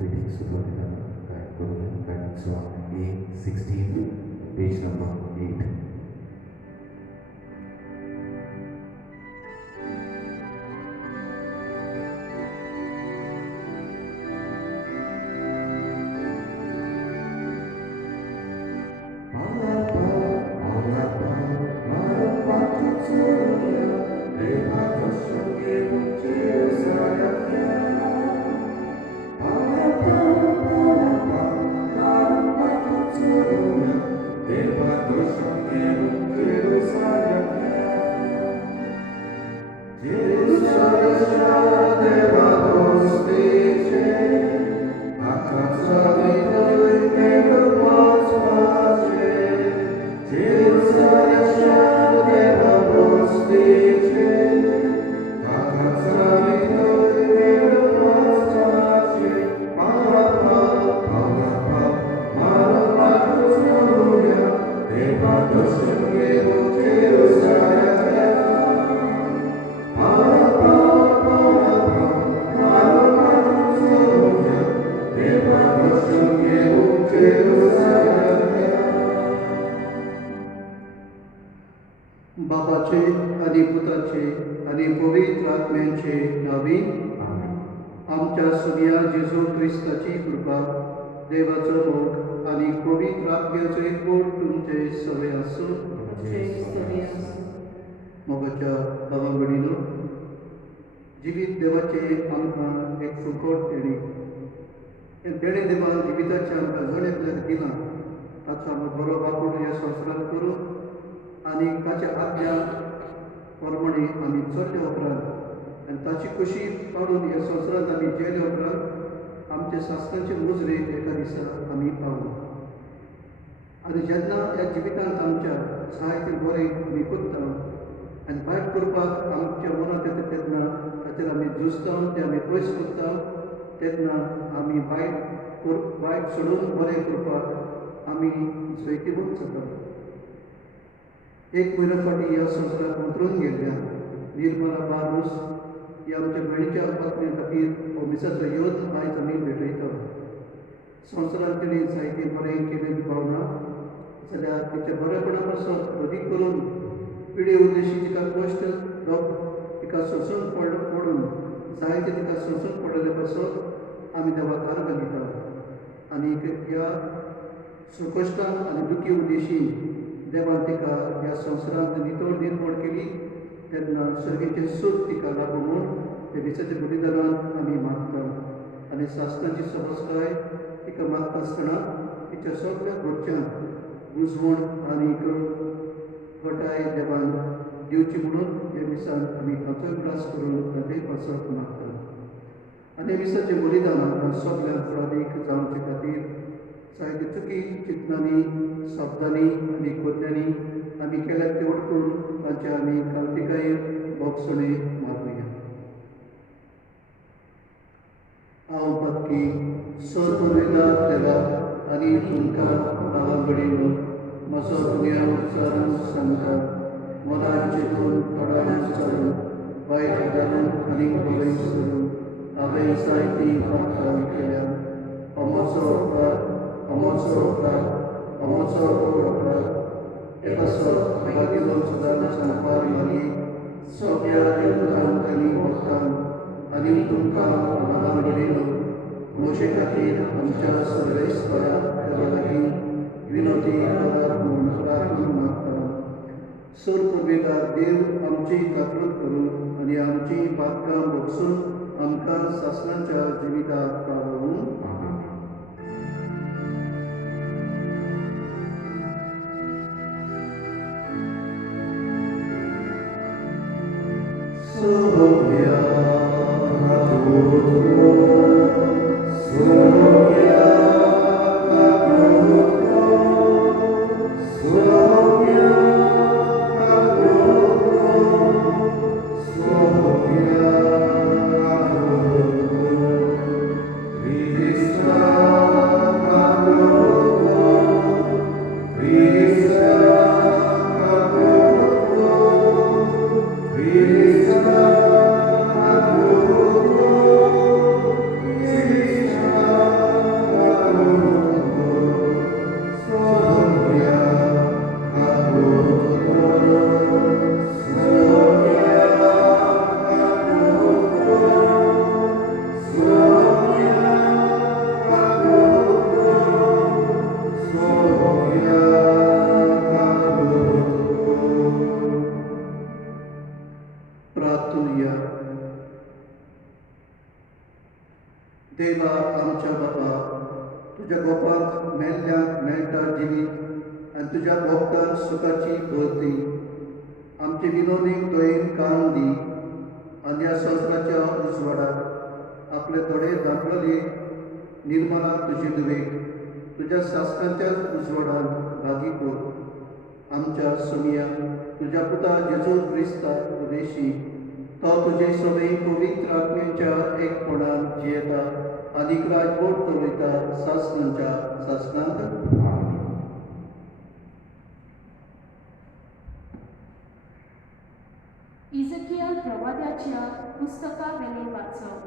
readings to guidance on A16, page number 8. बापाचे आणि पुताचे आणि पवित्र आत्म्यांचे नावी आमच्या सुर्या जेजू ख्रिस्ताची कृपा देवाचो मोग आणि पवित्र आत्म्याचो एकवट तुमचे सगळे आसूं मोगाच्या भावा भयणीनो, जिवीत देवाचे आमकां एक फुकट तेणे देवान जिविताचे आमकां जण दिलां ताचो आमी बरो वापर ह्या संवसारांत करून आनी ताच्या आज्ञा प्रमाणे आमी चलले उपरांत आनी ताची खोशी काडून ह्या संवसारांत आमी जेले उपरांत आमचे शास्त्रांचे मुजरे एका दिसा आमी पावलो. आनी जेन्ना ह्या जिवितांत आमच्या जायते बरें आमी करता आनी वायट करपाक आमच्या मनांत येता तेन्ना ताचेर आमी झुजता ते आमी पयस करता तेन्ना आमी वायट सोडून बरें करपाक आमी जैतिवंत जाता. एक म्हयनो फाटीं ह्या संवसाराक उतरून गेल्ल्या निर्मला बारूस ह्या आमच्या भयणीच्या आत्मे खातीर हो मिसाचो योद आयज आमी भेटयता. संवसारांत तिणें जायतें बरें केलें पावना जाल्यार तिच्या बरेपणा पासून अदीक करून पिढे उद्देशी तिका कश्ट तिका सोंसून पडून जायते तिका सोंसून पडले पासून आमी देवाक आर्गां दिता. आनी ह्या कश्टांत आनी दुखी उद्देशी देवान तिका ह्या संवसारांत नितळ निर्मळ केली तेन्ना सर्गेचें सूख तिका लाभो म्हूण हे दिसाच्या बलिदानांत आमी मागता. आनी शास्त्रांची समजकाय तिका मागता आसतना तिच्या सगळ्या घरच्यांक बुजवण आनी घटाय देवान दिवची म्हणून हे दिसान आमी ताचोय प्रास करून हृदय पासत मागता. आनी हे दिसाचें बलिदान आमकां सगळ्यांक फळादीक जावचे खातीर जायते चुकी चिंतनांनी शब्दांनी आनी कृत्यांनी आमी केल्यात ते वटकून तांचे आमी कांतिकायेर बोगसणे मारूया. हांव पत्की सर्ववेदांत देवा आनी तुमकां भावा भयणीनो म्हजो दुनिया उच्चारून सांगता मनान चिंतून तोंडान उच्चारून वायट घालून आनी पयस करून हांवें जायतीं पातकां केल्या. म्हजो अपराध एपासो वागिलोन सदांच सांगपाक मागी सगळ्या देवतांक आनी भक्तांक आनी तुमकां भावा भयणीनो म्हजे खातीर आमच्या सर्वेस्परा देवा लागीं विनोदी करात म्हूण प्रार्थना मागता. सर्ववेदार देव आमची कातरूत करून आनी आमची पातकां भोगसून आमकां शास्त्रांच्या जिविताक पावूं. प्रार्थूया. देवा आमच्या बाबा, तुझ्या गोपांत मेल्ल्यांक मेळटा जिवीत आनी तुज्या भोगतांक सुखाची भरती. आमचे विनोदीक दोयेन कान दी आनी ह्या संवसाराच्या उजवाडाक आपले थोडे दाखवले निर्मला तुजे दुवेक तुज्या शास्त्रांच्या उजवाडान भागी कर. आमच्या सुमियांक तुज्या पुता जेजू क्रिस्ताक उदेशी तो तुजे सगळे पवित्र आत्म्याच्या एकपणान जियेता आनीक राजवट चलयता सासणांच्या सासणांत. आमीन. इजकियल प्रवाद्याच्या पुस्तका वेले वाचप.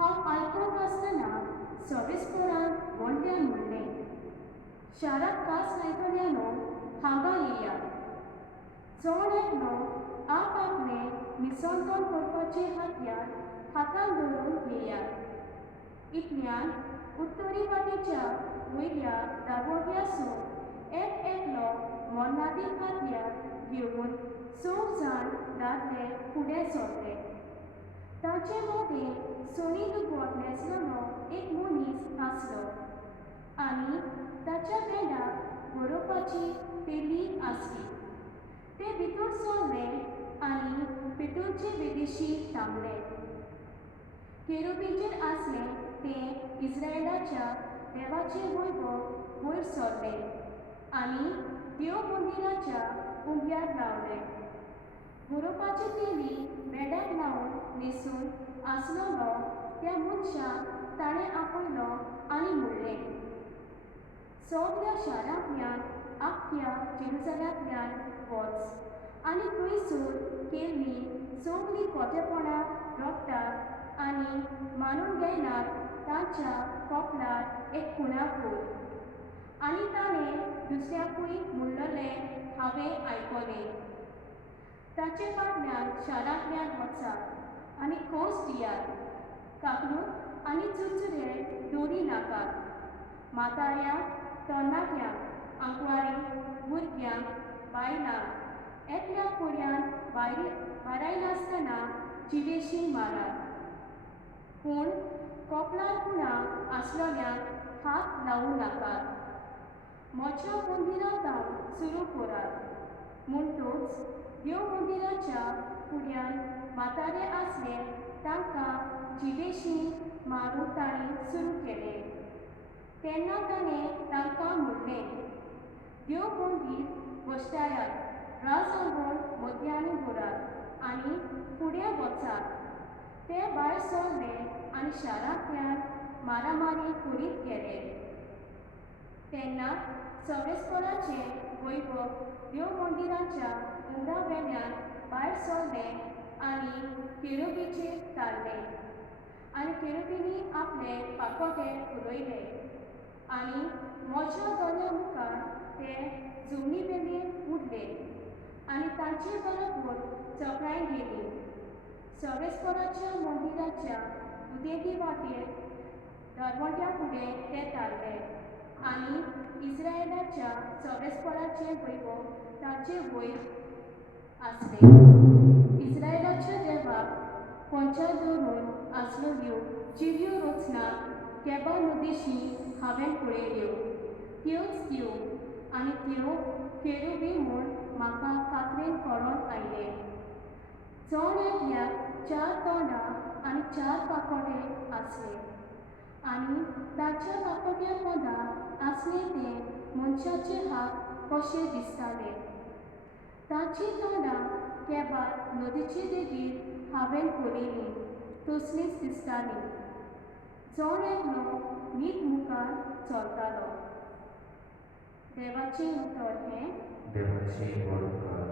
हांव आयकत आसतना सवेस्परान व्हडल्यान म्हणलें, शाराक कास आयकल्यानो हांगा येयात. चोड एकलो आप आपले निसंतोन करपाचे हातयार हातान धरून येयात. इतल्यान उत्तरी वाटेच्या वयल्या दाबोळ्यासून एकलो मोनादीक हातयार घेवन 6 जाण दादले फुडें सरले. ताचे मदें सोनीत गोट न्हेसलोलो एक मनीस आसलो आनी ताच्या बेडाक बरोवपाची पेली आसली. ते भितर सरले आनी भितरचे विदेशी थांबले. केरुबीचेर आसले ते इस्रायेलाच्या देवाचे वैभव वयर सरले आनी देव मंदिराच्या उब्यार रावले. बरोवपाची पेली बेडाक लावन न्हेसून आसलोलो त्या मनशाक ताणें आपयलो आनी म्हणलें, सगल्या शारांतल्यान आख्ख्या जेरुसलेमांतल्यान वच आनी थंयसर केल्ली सगळीं खोटेपणां रोखतात आनी मानून घेयनात तांच्या कपलार एक खुणा कर. आनी ताणें दुसऱ्याकूय म्हणलेलें हांवें आयकलें. ताचे फाटल्यान शारांतल्यान वचात आनी खोस दियात. काकणूक आनी चुरचुरे दवरी नाकात. म्हाताऱ्यांक, तरणाट्यांक, आंकवारी, भुरग्यांक, बायलांक एकल्या फुड्यान भारायनासतना चिदेशीं मारात. पूण कपलार खुणा आसलोल्यांक हात लावूं नाकात. म्हज्या मंदिरांत सुरू करात. म्हणटूच देव मंदिराच्या फुड्यान म्हातारे आसले तांकां चिदेशीं मारूंक ताणीं सुरू केलें. तेन्ना ताणें तांकां म्हणलें, देव मंदीर बसतायात, राजआंगण मध्यानी करात आनी फुडें वचात. ते भायर सरले आनी शारांतल्यान मारामारी करीत गेले. तेन्ना सवेस्पराचें वैभव देव मंदिराच्या उंबरा वेल्यान भायर सरले आनी केरुबीचेर तारले. आनी केरुबींनी आपले पाखोटे फुलयले आनी म्हज्या दोळ्या मुखार ते जमनी वेलेर उडले आनी तांचे बरोबर चक्राय गेली. सवेस्पराच्या मंदिराच्या उदेगी वाटेर दरवंट्या फुडें ते तारले आनी इस्रायेलाच्या सवेस्पराचें वैभव ताचे वयर आसले. इस्रायेलाच्या देवाक पंचायत दवरून आसलेल्यो जिव्यो रचना केबा नदीशी हांवें पळयल्यो. त्योच त्यो आनी त्यो केरुबी म्हूण म्हाका कात्रेन कळोन आयले. चोड एकल्याक 4 तोंडां आनी 4 पाखोटे आसले आनी ताच्या पाखोट्या मदां आसले ते मनशाचे हात कशे दिसताले. ताची तोंडां केबार नदीचे देगेर हांवें पळयलीं तसलींच दिसतालीं. चोड एकलो मीठ मुखार चलतालो. देवाचें उतर हें. देवाची वळखार.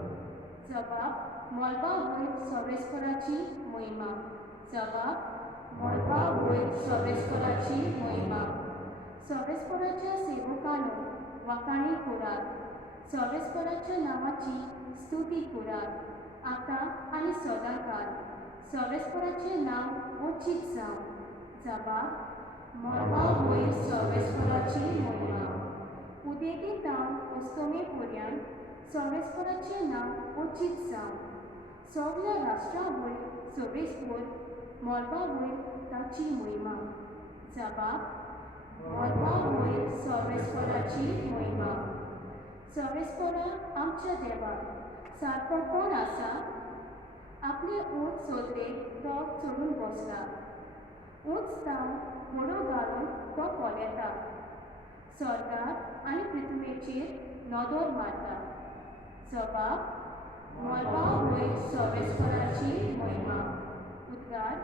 जबाब मळबा वयर सवेस्पराची महिमा. जबाब मळबा वयर सवेस्पराची महिमा. सवेस्पराच्या सेवकांनो वाखाणी करात. सवेस्पराच्या नांवाची स्तुती करात आतां आनी सदांकाळ. सवेस्पराचें नांव उचीत जावं. जबाब मळबा वयर सवेस्पराची महिमा. उदेगी तावन अस्तमे पर्यंत सवेस्पराचें नांव उचीत जावं. सगळ्या राष्ट्रांवयर सवेस्पर मोलपा वयर ताची मोहिमा. जबाब मोलपा वयर सवेस्पराची मोहिमा. सवेस्परा आमच्या देवा सारको कोण आसा? आपले ऊंच सोदरेक तो चडून बसला. ऊंच ताव बडो घालून तो कोलेता. स्वर्गार आनी पृथ्वीचेर नदर मारता. जबाब मोलपा वयर सवेस्पराची मोहिमा. उद्गार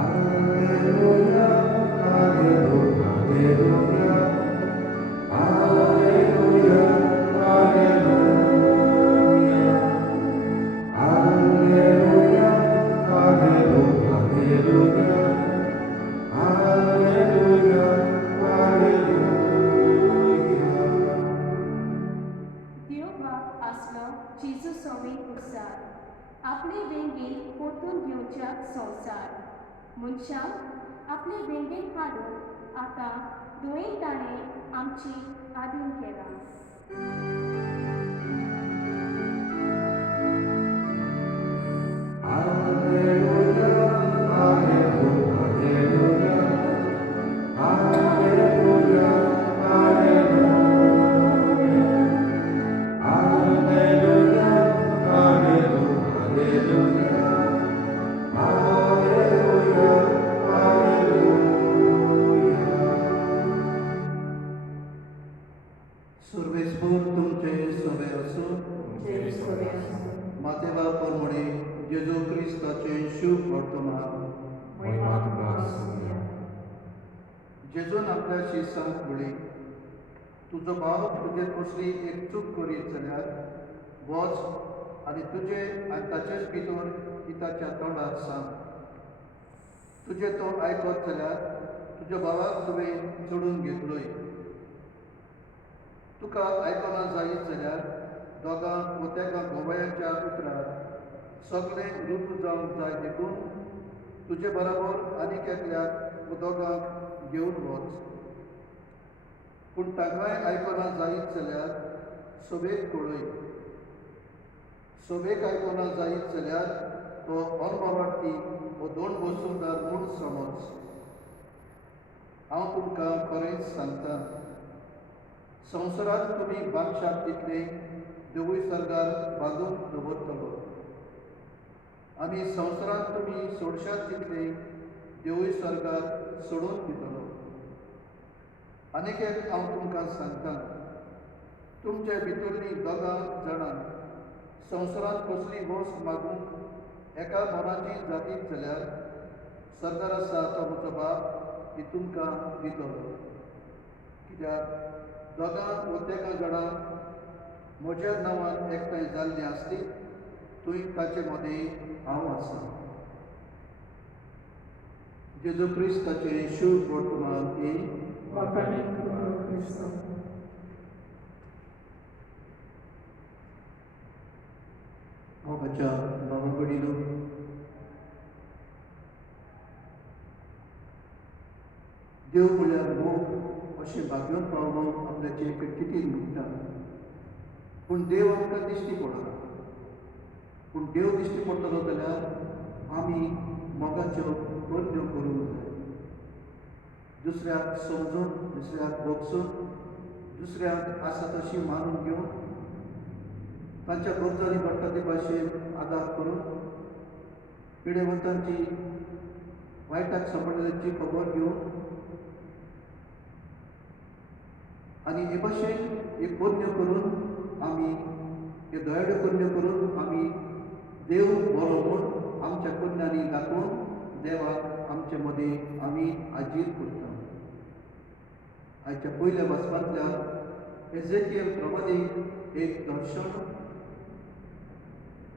Alleluia, alleluia, alleluia. Alleluia, alleluia. Alleluia, alleluia, alleluia. Alleluia, alleluia. देव बाप आसलो जेजू सवे उरसार. आपले वेंगेन परतून घेवच्या संवसार. मनशाक आपले वेंगेन हाडून आतां दोळेन ताणें आमची आदीन केला. Alleluia, alleluia, alleluia. Alleluia, alleluia. Alleluia, alleluia, alleluia. Alleluia, alleluia. सर्वेस्पर तुमचे सवे असो. मातेवा परमणे जेजू क्रिस्ताचे शुभ वर्तमान. जेजून आपल्या शिसांक म्हळी, तुजो भाव तुजे कसली एक चूक करीत जाल्यार वच आनी तुजे आनी ताचेच भितर हिताच्या तोंडार सांग. तुजे तो आयकत जाल्यार तुज्या भावाक तुवें जोडून घेतलोय. तुका आयकना जायत जाल्यार दोगांक व तेका गोवयाच्या उतरार सगळें रुजू जावंक जाय देखून तुजे बरोबर आनीक एकल्याक व दोगांक घेवन वच. पूण ताकाय आयकना जायत जाल्यार सभेक कळय. सभेक आयकना जायत जाल्यार तो अनबावार्थी व दोन वसूलदार म्हूण समज. हांव तुमकां खरेंच सांगतां, संवसारांत तुमी बादशाक तितले देवूळ सर्गार बांदून दवरतलो आनी संवसारांत तुमी सोडशात तितले देवूळ सर्गार सोडून दितलो. आनीक एक हांव तुमकां सांगतां, तुमचे भितरलीं दोगां जाणां संवसारांत कसली वस्त मागूंक एका मोनाची जातीत जाल्यार सर्गार आसा तो म्हजो बाप ती तुमकां दितलो. कित्याक दोगां व तेगा जाणां म्हज्या नांवान एकठांय जाल्लीं आसली थंय ताचे मदें हांव आसा. जेजू क्रिस्ताचे शुभ वर्तमान ही भावाच्या भावा वडिलो, देव म्हळ्यार मोग अशें भाग्योन पावलो आपल्याचे किटीन म्हणटा. पूण देव आमकां दिश्टी पडना. पूण देव दिश्टी पडटलो जाल्यार आमी मोगाच्यो बंद्यो करूंक जाय. दुसऱ्याक समजून, दुसऱ्याक बोगसून, दुसऱ्याक आसा तशी मानून घेवन तांच्या गरजांनी घडटा ते भाशेन आदार करून पिडेवंतांची वायटाक सांबाळल्याची खबर घेवन आनी हे भाशेन एक बंद्यो करून आमी हे दयाळ्यो कन्यो करून आमी देव बरो म्हूण आमच्या कन्यांनी दाखोवन देवाक आमचे मदीं आमी आजीर करता. आयच्या पयल्या वाचपांतल्यान एजेकियल प्रमाणीक एक दर्शन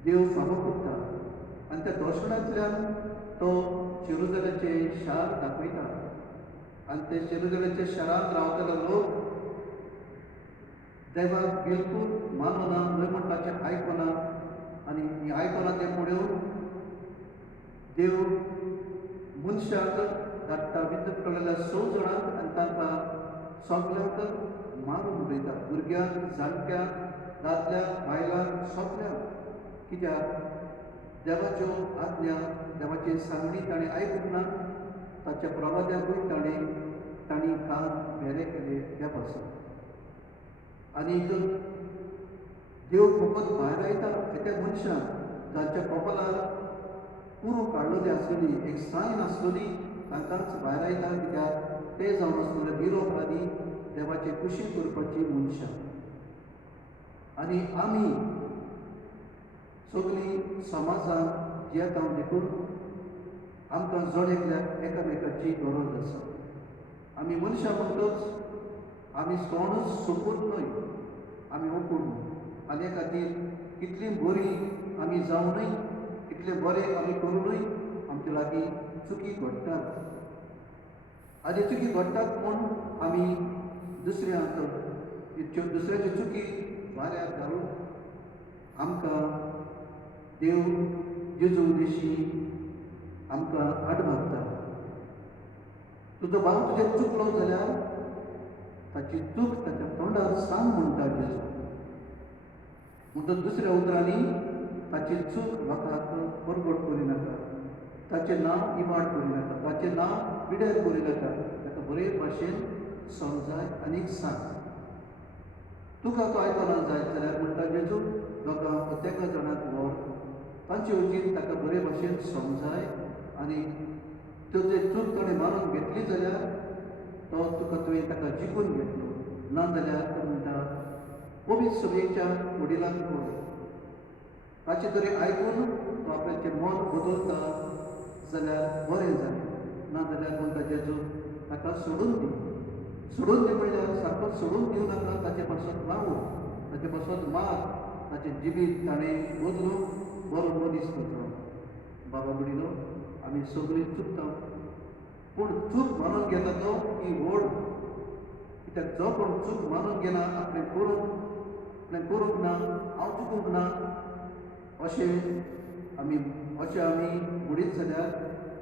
देव फावो करता आनी त्या दर्शनांतल्यान तो जेरुसलेमाचे शार दाखयता. आनी ते जेरुसलेमाच्या शारांत रावतले लोक देवाक बिलकूल मानना, न्हय म्हण ताचें आयकना आनी आयकना तें पळोवन देव मनशाक धाडटा भितर पडलेल्या 6 जाणांक आनी तांकां सगळ्यांक मारून उलयता भुरग्यांक जाणट्यांक दादल्यांक बायलांक सगळ्यांक कित्याक देवाच्यो आज्ञा देवाची सांगणी ताणें आयकूंक ना ताच्या प्रवाद्याकूय तांणी कान भेरे केले ह्या पासून आनीक देव फकत भायर आयता त्या मनशाक जांच्या कपालार पुरो काडलेली आसलेली एक सायन आसलेली तांकांच भायर आयता कित्याक ते जावन आसलेले निरोपराधी देवाचे कुशी करपाची मनशां आनी आमी सगळीं समाजान जियेता देखून आमकां जण एकल्याक एकामेकाची गरज आसा आमी मनशां म्हणटच आमी सोणूच सोपून न्हय आमी ओपून आनी खातीर कितली बरी आमी जावनय कितले बरें आमी करूनय आमचे लागीं चुकी घडटात आनी चुकी घडटात म्हूण आमी दुसऱ्याची चुकी वाऱ्यार घालून आमकां देव जेजू दिशी आमकां आडमारता तुजो भाव तुजें चुकलो जाल्यार ताची चूक ताच्या तोंडार सांग म्हणटा जेजू म्हणटच दुसऱ्या उतरांनी ताची चूक लोकांक परगट करिनाका ताचें नांव इबाड करिनाका ताचें नांव पिड्यार करिनाका ताका बरे भाशेन समजाय आनीक सांग तुका तो आयकना जायत जाल्यार म्हणटा जेजू लोकांक प्रत्येका जाणांक व्हर तांचे वतीन ताका बरे भाशेन समजाय आनी तुजे चूक ताणें मारून घेतली जाल्यार तो तुवें ताका जिखून घेतलो नाजाल्यार तो म्हणटा पवित्र सभेच्या वडिलांक पळय ताचे तरी आयकून तो आपल्याचें मन बदलता जाल्यार बरें जालें नाजाल्यार म्हणटा जेजू ताका सोडून दी म्हणल्यार सारको सोडून दिवं नाका ताचे पासून रावूं ताचे पासून मार ताचें जिवीत ताणें बदलून बरो मनीस करता बाबा बुडिलो आमी सगळीं चुकता पूण चूक मानून घेता तो ही व्हड कित्याक जो कोण चूक मानून घेना आपणें करूंक ना हांव चुकूंक ना अशें आमी म्हणीत जाल्यार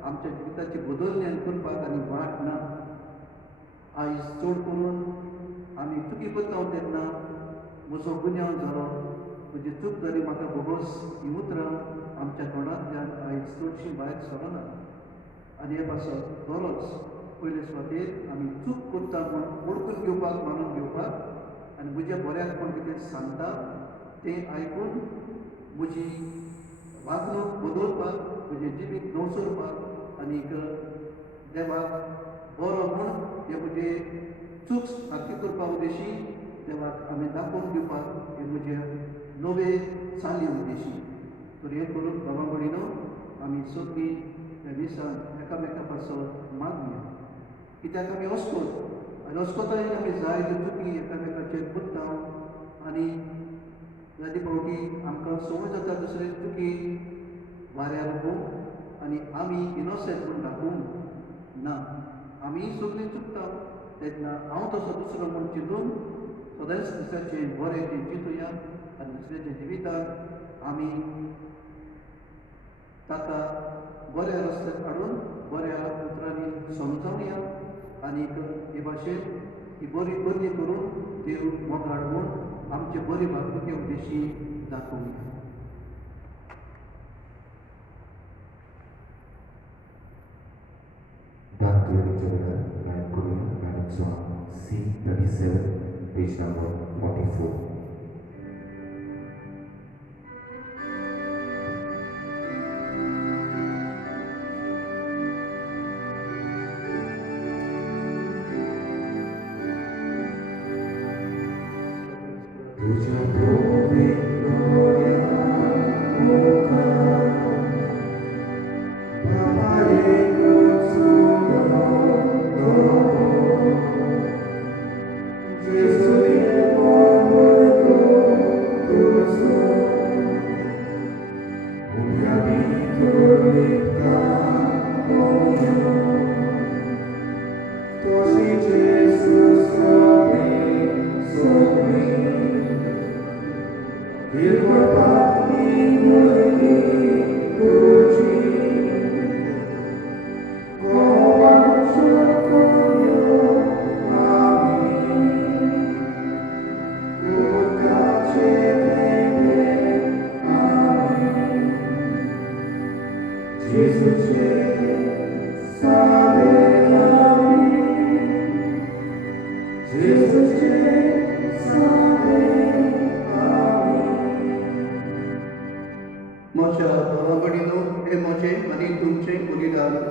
आमच्या जिविताची बदलण्यान करपाक आनी वाट ना आयज चड करून आमी चुकी करता तेन्ना म्हजो गुन्यांव जालो म्हजी चूक जाली म्हाका बोगोस ही उतरां आमच्या तोंडांतल्यान आयज चडशीं भायर सरना आनी हे पासून गरज पयले सुवातेर आमी चूक करता म्हूण ओळखून घेवपाक मानून घेवपाक आनी म्हज्या बऱ्याक कोण कितें सांगता तें आयकून म्हजी वागणूक बदलपाक म्हजें जिवीत नवसरपाक आनीक देवाक बरो म्हूण हे म्हजे चूक सारकी करपा उद्देशी देवाक आमी दाखोवन दिवपाक हे म्हजे नवे चाली उद्देशी तर हें करून बाबा भयणो आमी सगळीं ह्या दिसान एकामेका पासून मागया कित्याक आमी वचकोत आनी वचकोताय आमी जायत्यो चुकी एकामेकाचेर करता आनी जायते फावटी आमकां संवय जाता दुसरे चुकी वाऱ्यार उबोवंक आनी आमी इनोसेंट म्हूण दाखोवंक ना आमी सगळीं चुकता तेन्ना हांव तसो दुसरो म्हूण चिंतून सदांच दुसऱ्याचें बरें तें चिंतुया आनी दुसऱ्याच्या जिवितांत आमी ताका बऱ्या रस्त्यार हाडून बऱ्या उतरांनी समजावया आनीक हे भाशेन ही बरी बदली करून देव मोगाड म्हूण आमचे बरी वागणुके उद्देशी दाखोवया Back to the literature, Nine Korean, Manic Song, C37, page number 44.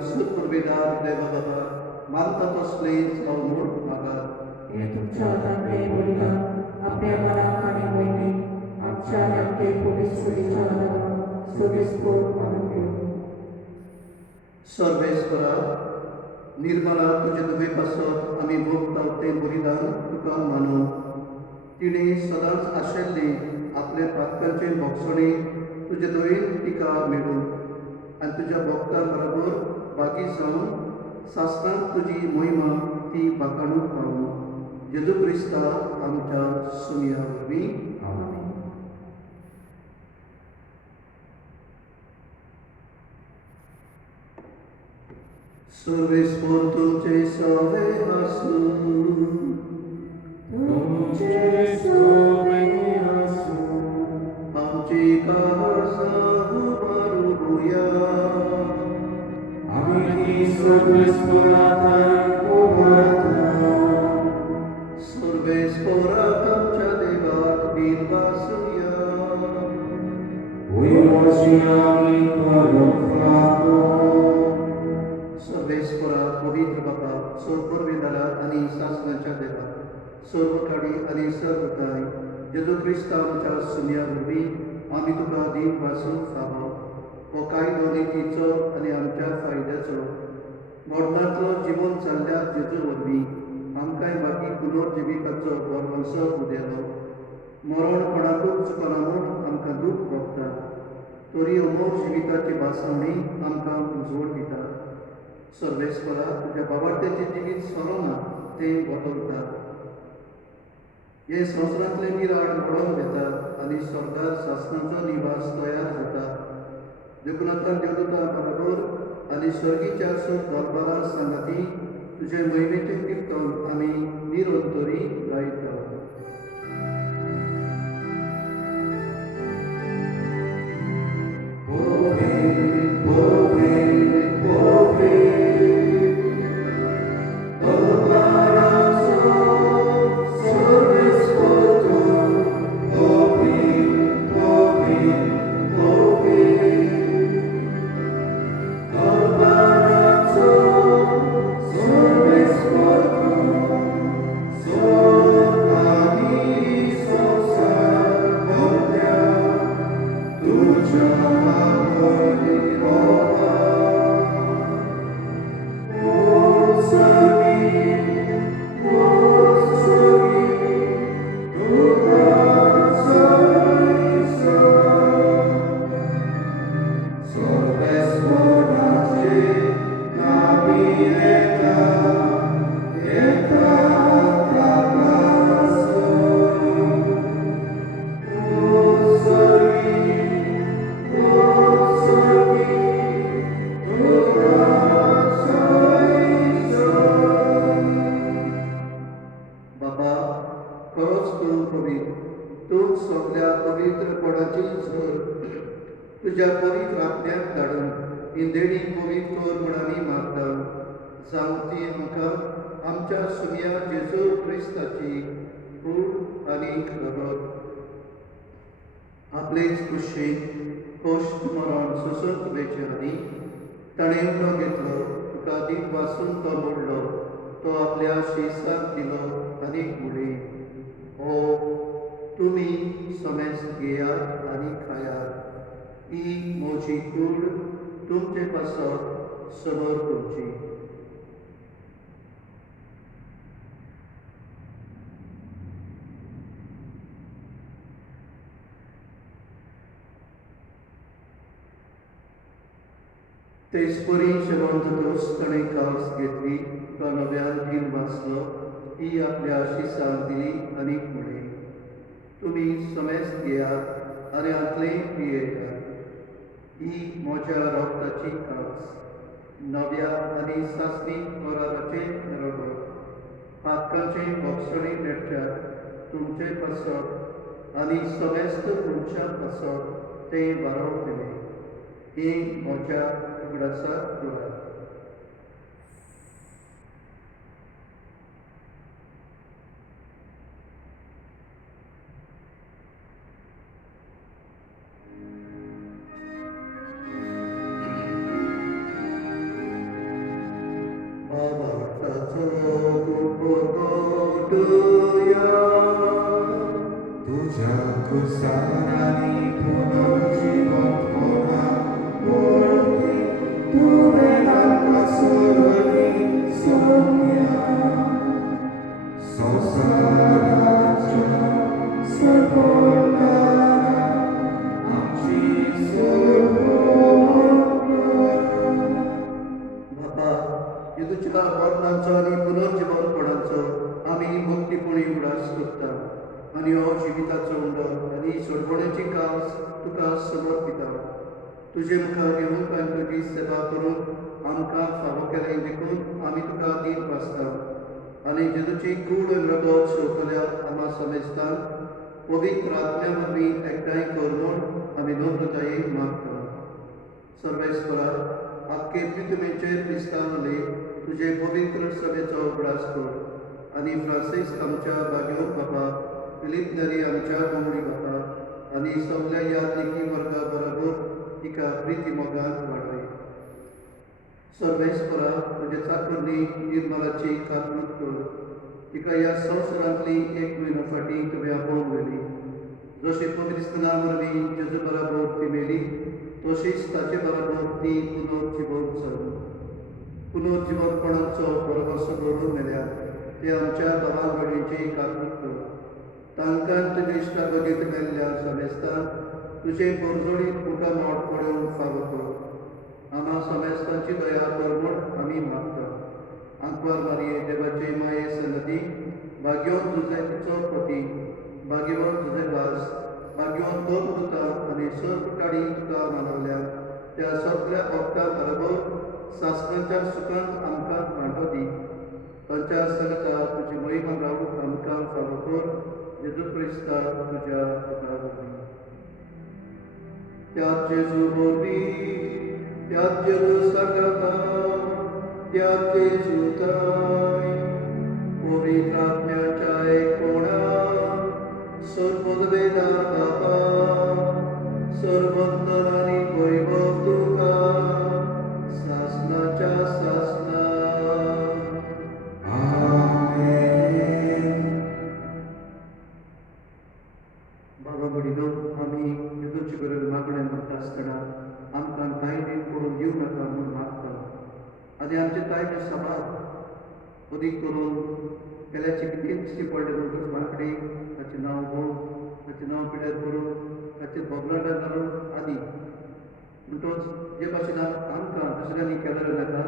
सुरपुरवेदार देवबाबा मानता तो स्लेस अवमूळ मागात हे तुमच्या हाताकडे बोलिला आपल्या मनात आणि मोहिनी आमच्या नेमके पोलीस सुरीच्या नावावर सुरेशपूर म्हणून ठेवू. सर्वेश्वरा निर्मला तुझे दुबे पासत आम्ही भोगता ते बलिदान तुका मानू. तिने सदांच आशेल्ली आपल्या पातकांचे भोगसणे तुझे दोयेन तिका मेळू आनी तुझ्या भक्तां बरोबर बागी जावन सासणांत तुजी मोहिमा ती बाकाणूक पावू. जेजू क्रिस्ता आमच्या सुमिया वरवीं आमेन. सर्वेस्वर तुमचे सवे आसू तुमचे सोबे आसू आमची काळजा उबारूया. आम्ही सर्वेस्वरात उभारता सर्वेस्वराक आमच्या देवाक बीन वासूया. आम्ही करून फाको सर्वेस्वरा पवित्र बापा सोपरवेदाला आणि सासणाच्या देवा सर्वकाळी आणि सर्वकाळी जेजू क्रिस्ता आमच्या सुन्या वरवीं आमी तुका दीन वासूंक फावो. हो कांय दोनीचो आनी आमच्या फायद्याचो मरणांतलो जिवन चल्ल्या जेजू वरवीं आमकांय बाकी पुनर्जिविकाचो बरवंसो उदेलो. मरण कोणाकूच चुकना म्हूण आमकां दूख भोगता. तरी अमोल जिविताची भासावणी आमकां उजवड दिता. सर्वेस्वरा तुज्या बाबार्थ्याचें जिवीत सोरोना तें वतवता. हे संवसारांतले निराड घडोवन घेता आनी स्वर्गांत सासणाचो निवास तयार जाता. देवकुनांतल्यान देवदूतां बरोबर आनी स्वर्गीच्या सुख दरबारां सांगाती तुजे महिमेचें किर्तन आमी निरंतरी गायता. तुझ्या पवित्र आपल्याक धाडून ही देणी पवित्र कर म्हूण आमी मागता. जावं ती आमकां आमच्या सुन्या जेजू क्रिस्ताची कूड आनी खबर आपलेच कुशीक कश्ट मरण सुसत वेचे आनी ताणें उलो घेतलो तुका दीन वासून तो मोडलो तो आपल्या शेसाक दिलो आनीक म्हणले हो तुमी समेस्त घेयात आनी खायात. ही म्हजी कूड तुमचे पासत समोर करची. तेचपरी शेवंतदोस ताणें कास घेतली तो नव्यान दीन वाचलो ही आपल्या शिसाक दिली आनीक म्हणले तुमी समेस्त घेयात आनी आतले पियेयात. ही म्हज्या रोगताची कास नव्या आनी सासणी कराराचे बरोबर पातकांचे भोगसणे पेटच्यात तुमचे पासत आनी समेस्त तुमच्या पासत तें वारोवतले. ही म्हज्या उगडासाक कुरात. 사랑이 부러지고 돌아오니 두배 남가서러니 소냐 소사라져 설골나라 बापा येदुच्या मरणाचो आनी पुनर्जीवनपणाचो आमी भक्तीपणी उडास करता आनी हो जिविताचो उंडो आनी सोडवण्याची कास तुका समर्पिता तुजे मुखार येवन काय तुजी सेवा करून आमकां फावो केलें देखून आमी तुका दीन वाचता आनी जेदुची कूड रगत शेवतल्या आमा समेस्ता पवित्र आत्म्या वरवीं एकठांय कर म्हूण आमी नम्रतायेन मागता सर्वेस्परा आख्खे पृथ्वीचेर क्रिस्तांवले तुजे पवित्र सभेचो उगडास कर आनी फ्रांसीस आमच्या बागेवर बापा फिलीप नरी आमच्या वांगडी बापा आनी सगल्या यात्रिकी वर्गा बरोबर तिका प्रिती मोगान वाडय सर्वेस्परा तुजे चाकरणी निर्मलाची कातूत कर तिका ह्या संवसारांतली एक म्हयनो फाटीं तुवें आपोवन व्हेली जशी पवित्रस्थाना वरवीं जेजू बरोबर ती मेली तशीच ताचे बरोबर ती पुनर्जीवनपणाचो भरवसो दवरून मेल्या ते आमच्या भावां भयणीची कातूत कर तांकां तुजे इश्टागतींत मेल्ल्या समेस्तान तुजे परजोडीत तुका मोठ पडून फावो कर आमा समेस्तांची दया कर म्हूण आमी मागता आंकवार मारये देवाचे माये सनती भाग्योन तुजे तुजो पती भाग्यवन तुजे दास भाग्यवन दोन दुता आनी सर्व काडी तुका मानवल्या त्या सगळ्या भक्तां बरोबर सासणाच्या सुखांत आमकां वांटो दी तांच्या संगता तुजी महिमा गावूंक आमकां फावो कर जेजू क्रिस्ता तुज्या पुता वरवीं त्या जेजू वरवीं त्या जेजू सगळा त्या जेजू ताय पवित्र आत्म्याच्या कोणा सर्वोदवेदार बापा सर्वंदन आनी वैभव तुका सासनाच्या सासना आमेन बाबा बडिनो आमी जेजूचे गरज मागणें म्हणटा आसतना आमकां कांय दिन पडून दिवं नाका म्हूण मागता आनी आमचे कांय सभाव अदीक करून केल्याची कितलींशी पडले म्हणटच वांकडी ताचें नांव घेवन ताचें नांव पिड्यार करून ताचेर बोबलाटा घालून आदी म्हणटच जे भाशेन आमकां दुसऱ्यांनी केलें नाका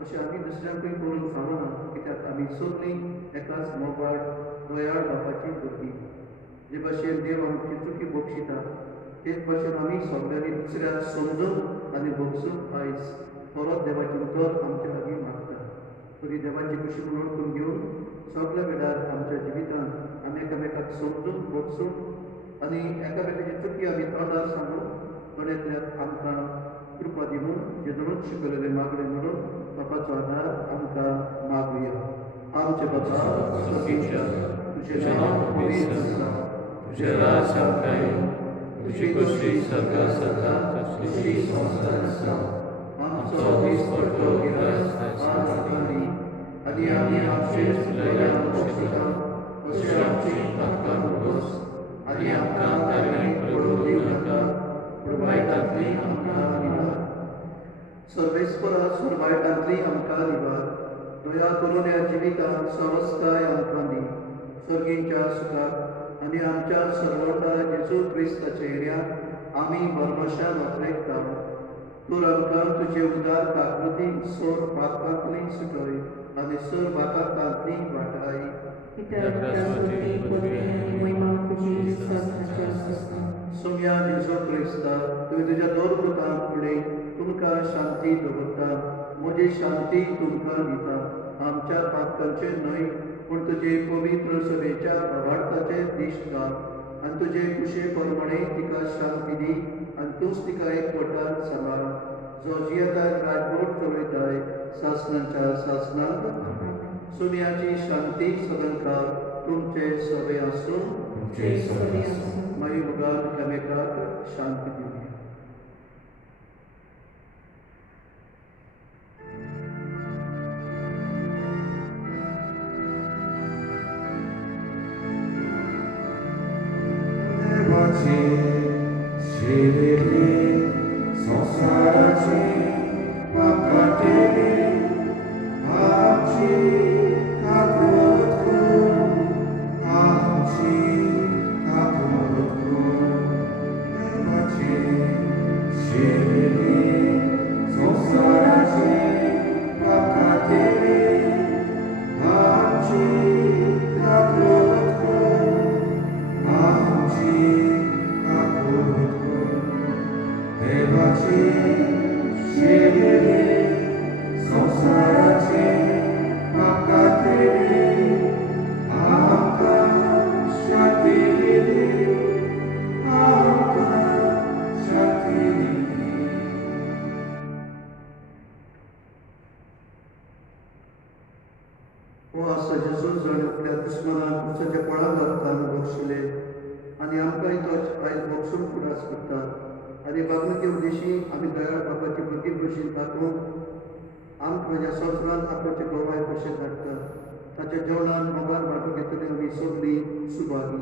तशें आमी दुसऱ्यांकूय करून फावना कित्याक आमी सगळीं एकाच मोबायल दोयाळ बापाची भुरगीं जे भाशेन देव आमची चुकी बक्षिता तेच भाशेन आमी सगळ्यांनी दुसऱ्याक समजून आनी बक्षून आयज परत देवाचें उतर आमचे लागीं मागता तरी देवाची खुशी म्हणून घेवन सगळ्या वेळार आमच्या जिवितांत आमी एकामेकाक समजून बक्षून आनी एकामेकाची चुकी आमी तोंडार सांगून कोणेंतल्यान आमकां कृपा दिवून जेदूनच शिकयलेले मागणे म्हणून बापाचो आदार आमकां मागुया आमचे बाबा स्वर्गीय तुजें नांव पवित्र आसा तुजें राज आमकां येवं तुजी कशी स्वर्गांत जाता तशी संवसारांत आसा आमचो दीस पडटो गिराय आज आमकां दी आनी आमी आमचे चुकलेल्यांक बक्षिता तशें आमची आमकां नकोस आनी आमकां तारणें पडूंक दिवनाका पूण वायटांतली आमकां निवार सर्वेस्परा सुरवायटांतली आमकां निवार दया करून ह्या जिवितांत समस्ताय आमकां दी सर्गींच्या सुखाक आनी आमच्या सर्वोटा जेजू क्रिस्ताचे येण्याक आमी भरवशान वाचलेकता तूं आमकां तुजे उदार काकृती सोर पाकांतली सुटय आनी सोर भागांतली वाटाय सुम्या जेजू क्रिस्ता तुवें तुज्या दोन पुतांक फुडें तुमकां शांती दवरता म्हजी शांती तुमकां दिता आमच्या पातकांचेर न्हय पूण तुजे पवित्र सभेच्या भावार्थाचेर दिश्ट घाल आनी तुजे कुशे प्रमाणे तिका शांती दी आनी तूंच तिका एकवटान सांबाळ जो जियेताय राजवट चलयताय सासणाच्या सासणाक सुम्याची शांती सदनकाळ तुमचे सभे आसूं मागीर मुगार एकामेकाक शांती दिवया देवा देवाचे शेवेले संसाराचे पापाटेले आमची काकूत कर आमची काकूत कर देवाचे शेवेले संसाराचे पापाटेले आमची काकूत कर आमची काकूत कर देवाचे शेवेले संसाराचे पापाटेले आमकां शांती दिली आमकां शांती दिली. हो असो जेजू जण त्या दुस्मनाक क्रुसाच्या कोळार घालतान बक्षिले आनी आमकांय तो आयज बक्षून फुडास करता आनी बाबूचे उद्देशी आमी दयाळ बापाची बगीर भशेन दाखोवन आमच्या संवसारांत आपल्याचे गोवाय कशें धाडटा ताच्या जेवणान मोगान वांटो घेतली आमी सगळीं सुभागी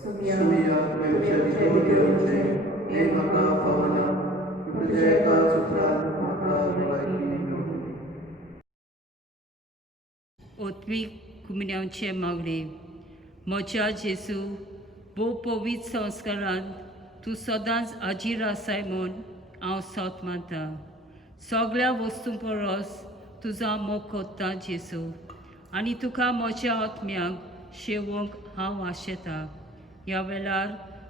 सुमिया वेवशाची देवचे हे म्हाका फावना तुज्या एका सुत्रान म्हाका भलायकी मेळटली. ओत्मीक कुमन्यांचे मागणे म्हज्या जेजू भोव पवित्र संस्कारांत तूं सदांच हाजीर आसाय म्हूण हांव सोत मानता. सगळ्या वस्तूं परस तुजो मोग कोत्ता जेजू आनी तुका म्हज्या आत्म्याक शेवूंक हांव आशेतां. ह्या वेळार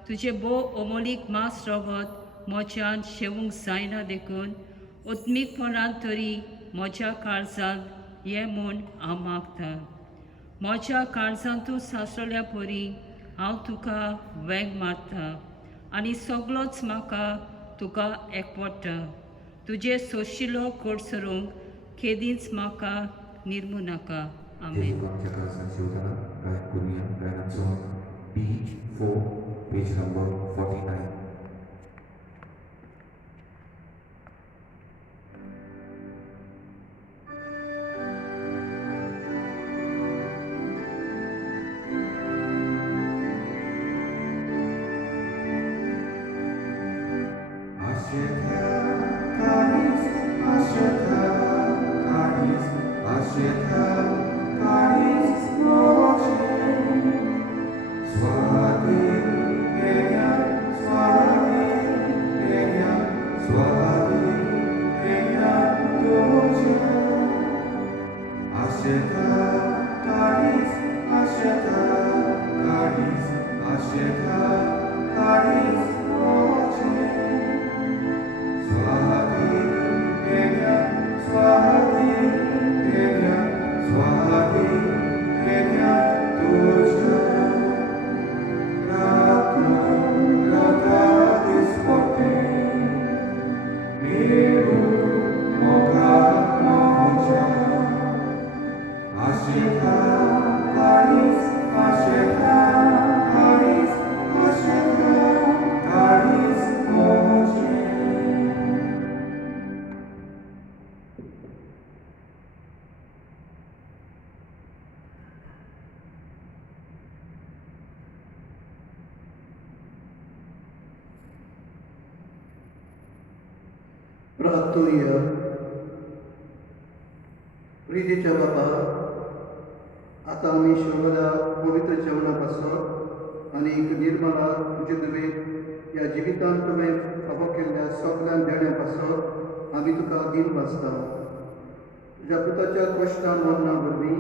तुजे भोव अमोलीक मास रगत म्हज्यान शेवूंक जायना देखून ओत्मीकपणान तरी म्हज्या काळजांत ये म्हूण हांव मागतां. म्हज्या काळजांत तूं सासरल्या परी हांव तुका वेंग मारतां आनी सगळोच म्हाका तुका एकवटा. तुजे सोशिल्लो कोडसरूंक केदींच म्हाका निर्मू नाका. आमेन. जेजू आमच्या काळजांत शिवताना गायन करूया गायनाचो B4 पेज नंबर 49. प्रार्थूया. प्रितीच्या बाबा, आतां आमी शिवला पवित्र जेवणा पासत आनी निर्मला तुजे दुवेक ह्या जिवितांत तुवें फावो केल्ल्या सगळ्यां देण्या पासत आमी तुका दिन वाचता. तुज्या पुताच्या कश्टां मरणा वरवीं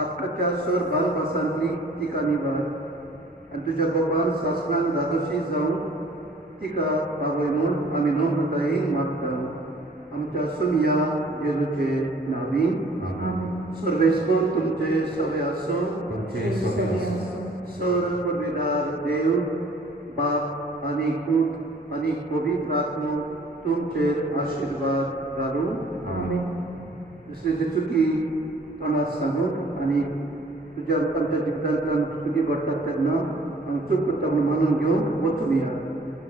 आत्माच्या सर बालपासांतली तिका निवार आनी तुज्या गोपान सासणांक दादोशी जावन तिका पावय म्हूण आमी नम्रतायेन मागता. आमच्या सुमया जेजूचे नांवी. सर्वेस्पर तुमचे सवे आसूं. सर परमेदार देव बाप आनी पूत आनी पवित्र आत्मो तुमचेर आशिर्वाद घालूं. दुसरे चुकी तोंडात सांगूंक आनी तुज्या आमच्या जिवितांतल्यान चुकी घडटात तेन्ना हांव चूक करता म्हूण मानून घेवन वचून या.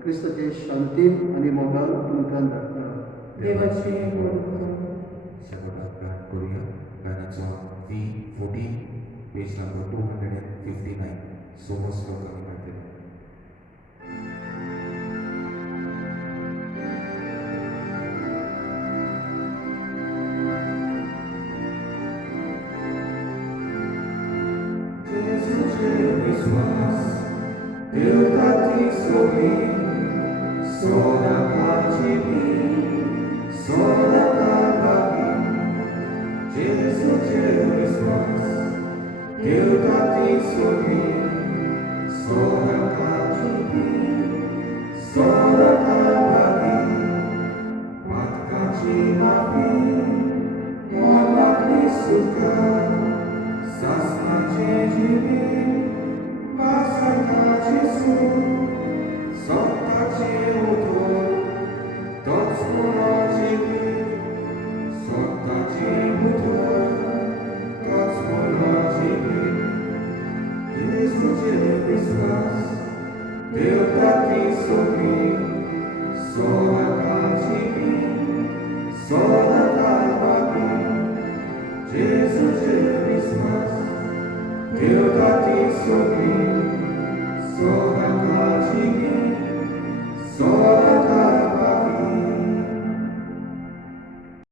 क्रिस्ताचे शांतीन आनी मोगान तुमकां धाडटा. देवाचे शेवटाक गायन करूया गायनाचो B14 पेज नंबर 259. समस्त लोकांनी माहिती विश्वास देवताची सोबी सोनाकाची भी सोनाका बागी जेसूचे विश्वास देवताची सोबी सोनाकाची भी सोनाका बागी पातकाची माफी मोलाची सुका सासनाचे जीवी पासकाची सूर स्वतःचे उदर तोच पुन्हा जीवित स्वतःचे उदर तोच पुन्हा जीवित येशूचे विश्वास देवताची सोबी सोनाकाची भी सोनाका बागी येशूचे विश्वास देवताची सोबी सोनाका